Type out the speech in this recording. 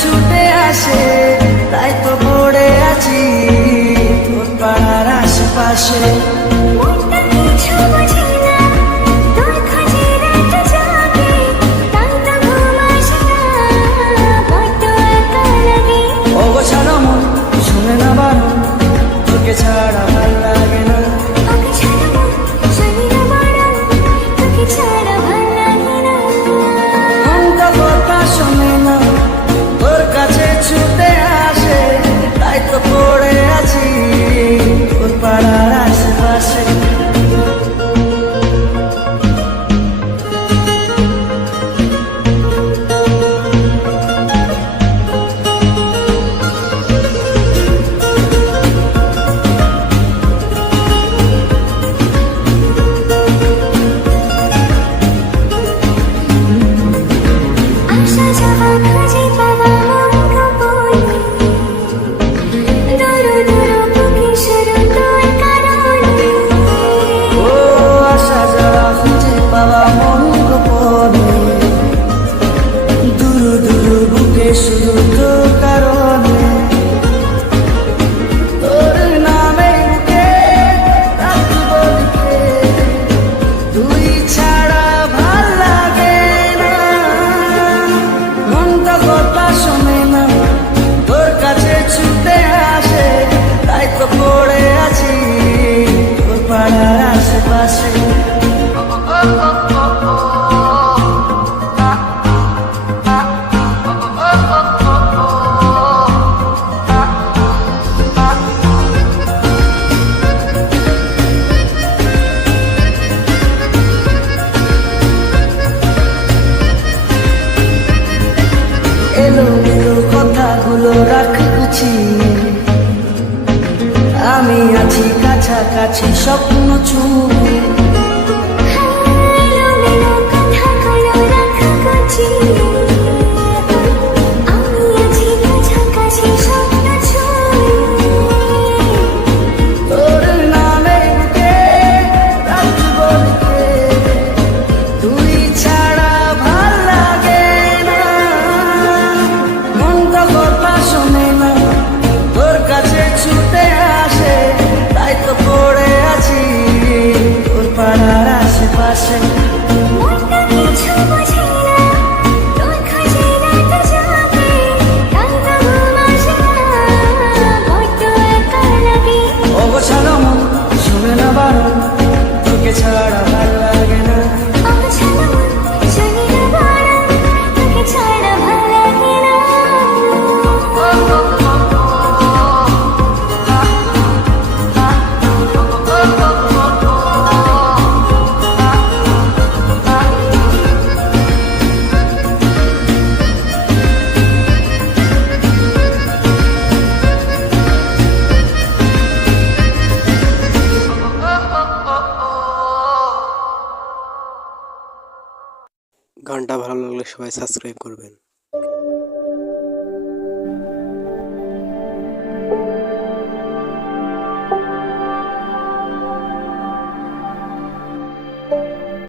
ছুটে আসে তাই তো পড়ে আছি তোর পাড়ার আশেপাশে। ওগো ছাড়ো মন শুনে না বারণ, তোকে ছাড়া ভাল লাগে না। মনটা কথা শোনে না, তোর কাছে ছুটে আসে তাই তো পড়ে আছি তোর পাড়ার আশেপাশে। শুধু তোর কারণে তোর নামে বুকে রাখব লিখে, তুই ছাড়া ভাল লাগে না। মনটা কথা শোনে না, তোর কাছে ছুটে আসে তাই তো পড়ে আছি তোর পাড়ার আশেপাশে। এলোমেলো কথাগুলো রাখ গুছিয়ে, আমি আছি কাছাকাছি স্বপ্ন ছুঁয়ে। তোর নামে বুকে রাখব লিখে, তুই ছাড়া ভাল লাগে না। মনটা কথা শোনে না, তোর কাছে ছুটে আসে তাই তো পড়ে আছি তোর পাড়ার আশেপাশে। ওগো ছাড়ো মন শুনে না বারণ, তোকে ছাড়া ভাল লাগে না। গানটা ভালো লাগলে সবাই সাবস্ক্রাইব করবেন।